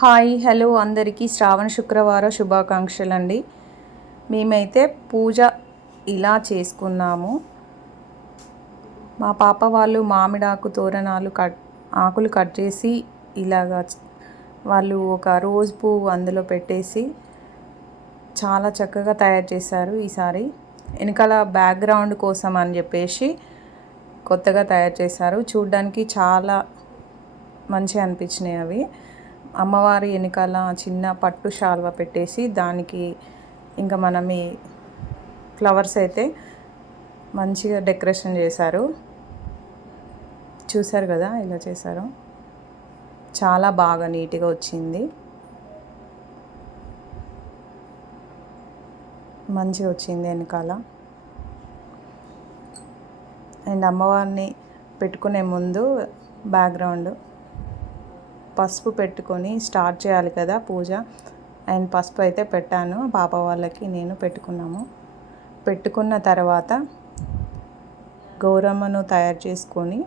Hi hello అందరికీ శ్రావణ శుక్రవార శుభాకాంక్షలు అండి. మేమైతే పూజ ఇలా చేసుకున్నాము. మా పాప వాళ్ళు మామిడాకు తోరణాలు ఆకులు కట్ చేసి ఇలాగా వాళ్ళు ఒక రోజ్ పువ్వు అందులో పెట్టేసి చాలా చక్కగా తయారు చేశారు. ఈసారి వెనకాల బ్యాక్గ్రౌండ్ కోసం అని చెప్పేసి కొత్తగా తయారు చేశారు. చూడ్డానికి చాలా మంచిగా అనిపించినాయి అవి. అమ్మవారి వెనకాల చిన్న పట్టు శాల్వ పెట్టేసి దానికి ఇంకా మనం ఈ ఫ్లవర్స్ అయితే మంచిగా డెకరేషన్ చేశారు. చూసారు కదా ఇలా చేశారు. చాలా బాగా నీట్గా వచ్చింది. మంచిగా వచ్చింది వెనకాల. అండ్ అమ్మవారిని పెట్టుకునే ముందు బ్యాక్గ్రౌండ్ పసుపు పెట్టుకొని స్టార్ట్ చేయాలి కదా పూజ. అండ్ పసుపు అయితే పెట్టాను, పాప వాళ్ళకి నేను పెట్టుకున్న తర్వాత గౌరమ్మను తయారు చేసుకొని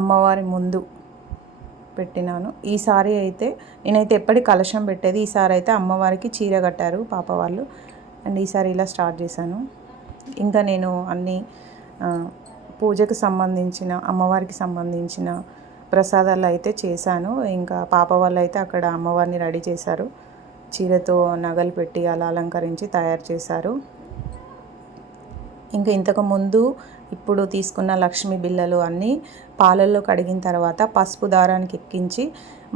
అమ్మవారి ముందు పెట్టినాను. ఈసారి అయితే నేనైతే ఎప్పటి కలశం పెట్టేది, ఈసారి అయితే అమ్మవారికి చీర కట్టారు పాప వాళ్ళు. అండ్ ఈసారి ఇలా స్టార్ట్ చేశాను. ఇంకా నేను అన్నీ పూజకు సంబంధించిన అమ్మవారికి సంబంధించిన ప్రసాదాలు అయితే చేశాను. ఇంకా పాప వాళ్ళు అయితే అక్కడ అమ్మవారిని రెడీ చేశారు. చీరతో నగలు పెట్టి అలా అలంకరించి తయారు చేశారు. ఇంకా ఇంతకుముందు ఇప్పుడు తీసుకున్న లక్ష్మీ బిళ్ళలు అన్నీ పాలల్లో కడిగిన తర్వాత పసుపు దారానికి ఎక్కించి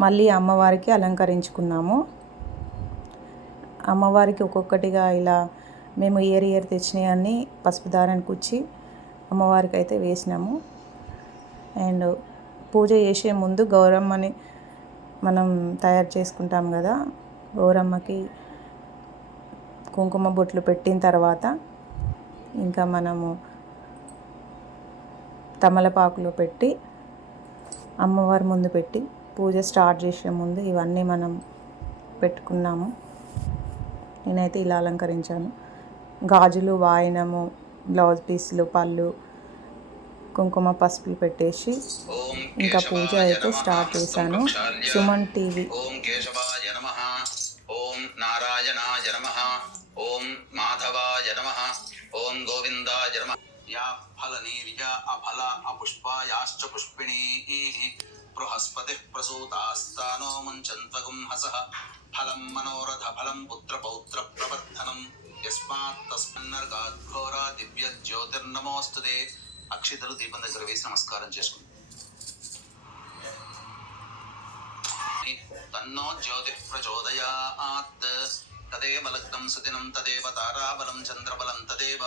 మళ్ళీ అమ్మవారికి అలంకరించుకున్నాము. అమ్మవారికి ఒక్కొక్కటిగా ఇలా మేము ఇయర్ తెచ్చినవి అన్నీ పసుపు దారానికి వచ్చి అమ్మవారికి అయితే వేసినాము. అండ్ పూజ చేసే ముందు గౌరమ్మని మనం తయారు చేసుకుంటాం కదా, గౌరమ్మకి కుంకుమ బొట్లు పెట్టిన తర్వాత ఇంకా మనము తమలపాకులో పెట్టి అమ్మవారి ముందు పెట్టి పూజ స్టార్ట్ చేసే ముందు ఇవన్నీ మనం పెట్టుకున్నాము. నేనైతే ఇలా అలంకరించాను. గాజులు, వాయినము, బ్లౌజ్ పీసులు, పళ్ళు, కుంకుమ పసుపులు పెట్టేసి ఇంకా పూజ అయితే స్టార్ట్ చేశాను. సుమన్ టీవీ. ఓం కేశవాయ నమః, ఓం నారాయణాయ నమః, ఓం మాధవాయ నమః, ఓం గోవిందాయ నమః. యా ఫలనీర్య అఫల అపుష్పాయాశ్చ పుష్పిణీః బృహస్పతిః ప్రసూతాస్తానో ముంచన్త్వగుం హసః ఫలం మనోరథ ఫలం పుత్రపౌత్ర ప్రవర్ధనం యస్మాత్ తస్మన్నర్గాత్ ఘోరా దివ్య జ్యోతిర్నమోస్తుతే. అక్షితలు దీపం దగ్గర వేసి నమస్కారం చేసుకుంటాం. తన్నో జ్యోతి ప్రచోదయాత్. తదేవ లగ్నం సుదినం తదేవ తారాబలం చంద్రబలం తదేవ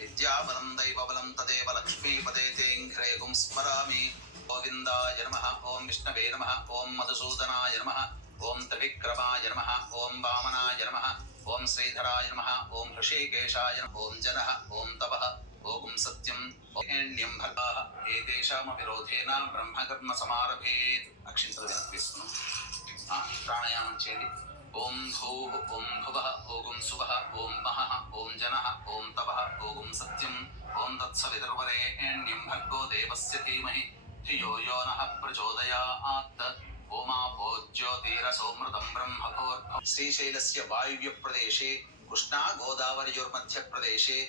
విద్యాబలం దైవబలం తదేవ లక్ష్మీపదే తేంఘ్రేగుం స్మరామి. గోవిందాయ నమః, ఓం విష్ణవే నమః, ఓం మధుసూదనాయ నమః, ఓం త్రివిక్రమాయ నమః, ఓం వామనాయ నమః, ఓం శ్రీధరాయ నమః, ఓం హృషీకేశాయ నమః, ఓం జనః, ఓం తపః, ఓం సత్యం ఓం భర్గాః ఏతేషామపి రోధేన బ్రహ్మకర్మ సమారభేత్. అక్షింతలు తీసుకున్నాం. ప్రాణాయామం చేయండి. ఓం భూః, ఓం భువః, ఓం సువః, ఓం మహః, ఓం జనః, ఓం తపః, ఓం సత్యం, ఓం తత్సవితుర్వరేణ్యం భర్గో దేవస్య ధీమహి ధియో యో నః ప్రచోదయాత్. ఓమాపో జ్యోతిరసోమృతం బ్రహ్మభూర్భువః. శ్రీశైలస్య వాయువ్య ప్రదేశే కృష్ణా గోదావరియోర్మధ్య ప్రదేశే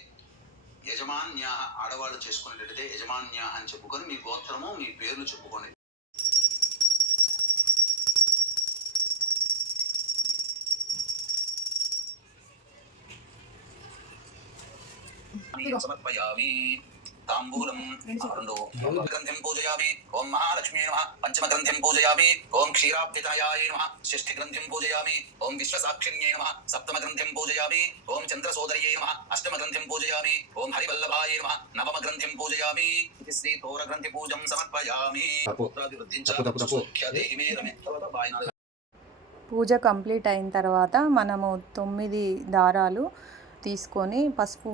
యజమాన్యాః, ఆడవాళ్ళు చేసుకునేటట్టయితే యజమాన్యాః అని చెప్పుకొని మీ గోత్రము మీ పేర్లు చెప్పుకోండి. సమర్పయామి. తాంబూలం గ్రంథిం పూజయామి. ఓం మహాలక్ష్మీ నమః. పంచమ గ్రంథిం పూజయామి. ఓం క్షీరాబ్ధితనయాయ నమః. షష్ఠి గ్రంథిం పూజయామి. ఓం విశ్వసాక్షిణ్యై నమః. సప్తమ గ్రంథిం పూజయామి. ఓం చంద్రసోదర్యై నమః. అష్టమ గ్రంథిం పూజయామి. ఓం హరివల్లభాయ నమః. నవమ గ్రంథిం పూజయామి. శ్రీ తోర గ్రంథి పూజం సమర్పయామి. పూజ కంప్లీట్ అయిన తర్వాత మనము 9 దారాలు తీసుకొని పసుపు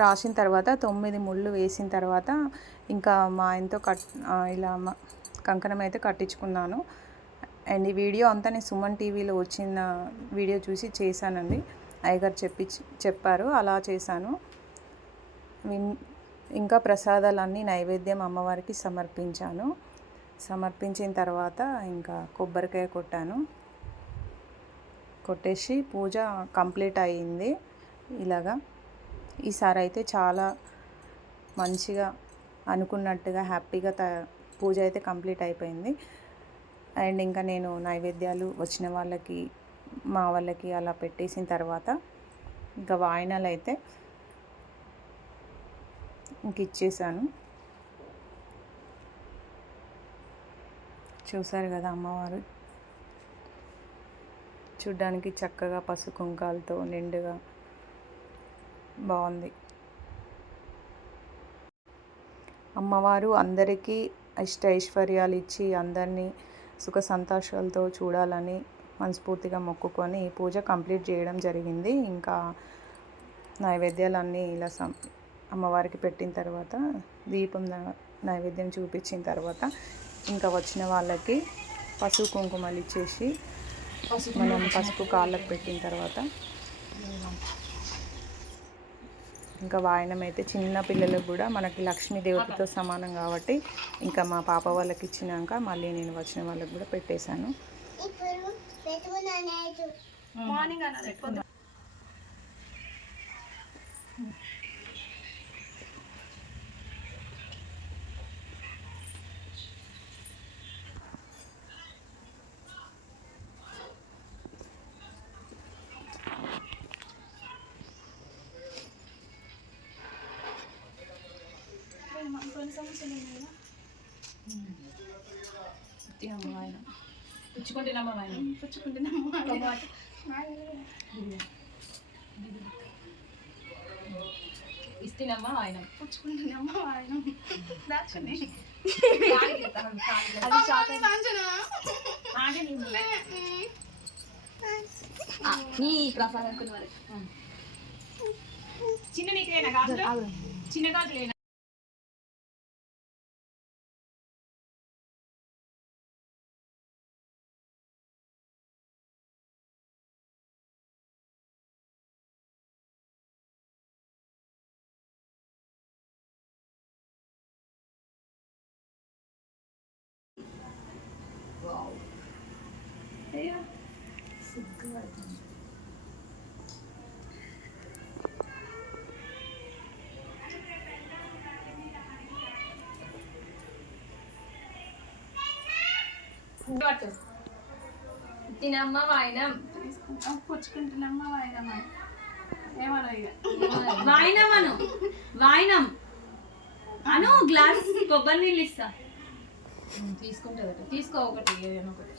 రాసిన తర్వాత 9 ముళ్ళు వేసిన తర్వాత ఇంకా మా ఆయనతో ఇలా కంకణం అయితే కట్టించుకున్నాను. అండ్ ఈ వీడియో అంతా నేను సుమన్ టీవీలో వచ్చిన వీడియో చూసి చేశానండి. అయ్యగారు చెప్పారు, అలా చేశాను. ఇంకా ప్రసాదాలన్నీ నైవేద్యం అమ్మవారికి సమర్పించాను. సమర్పించిన తర్వాత ఇంకా కొబ్బరికాయ కొట్టాను. కొట్టేసి పూజ కంప్లీట్ అయ్యింది. ఇలాగా ఈసారి అయితే చాలా మంచిగా అనుకున్నట్టుగా హ్యాపీగా పూజ అయితే కంప్లీట్ అయిపోయింది. అండ్ ఇంకా నేను నైవేద్యాలు వచ్చిన వాళ్ళకి మా వాళ్ళకి అలా పెట్టేసిన తర్వాత ఇంకా వాయినాలు అయితే ఇంక ఇచ్చేసాను. చూసారు కదా అమ్మవారు చూడ్డానికి చక్కగా పసుపు కుంకాలతో నిండుగా బాగుంది. అమ్మవారు అందరికీ ఐశ్వర్యాలు ఇచ్చి అందరినీ సుఖ సంతోషాలతో చూడాలని మనస్ఫూర్తిగా మొక్కుకొని పూజ కంప్లీట్ చేయడం జరిగింది. ఇంకా నైవేద్యాలన్నీ ఇలా అమ్మవారికి పెట్టిన తర్వాత దీపం నైవేద్యం చూపించిన తర్వాత ఇంకా వచ్చిన వాళ్ళకి పసుపు కుంకుమలు ఇచ్చేసి మనం పసుపు కాళ్ళకు పెట్టిన తర్వాత ఇంకా వాయనం అయితే చిన్న పిల్లలకు కూడా మనకి లక్ష్మీదేవతతో సమానం కాబట్టి ఇంకా మా పాప వాళ్ళకి ఇచ్చినాక మళ్ళీ నేను వచ్చిన వాళ్ళకి కూడా పెట్టేశాను. ఇస్తేనమ్మా ఆయన పుచ్చుకుంటున్నామ్మా ఆయన దాచుని నీ ప్రసాదం చిన్న నీకేనా కాదు చిన్న కాదులేనా తినమ్మ వాయినం పుచ్చుకుంటున్నమ్మ వాయినం ఏమన్నా వాయినం అను వాయినం అను గ్లాస్ కొబ్బరి నీళ్ళు ఇస్తా తీసుకుంటుందట తీసుకో ఒకటి ఏదైనా ఒకటి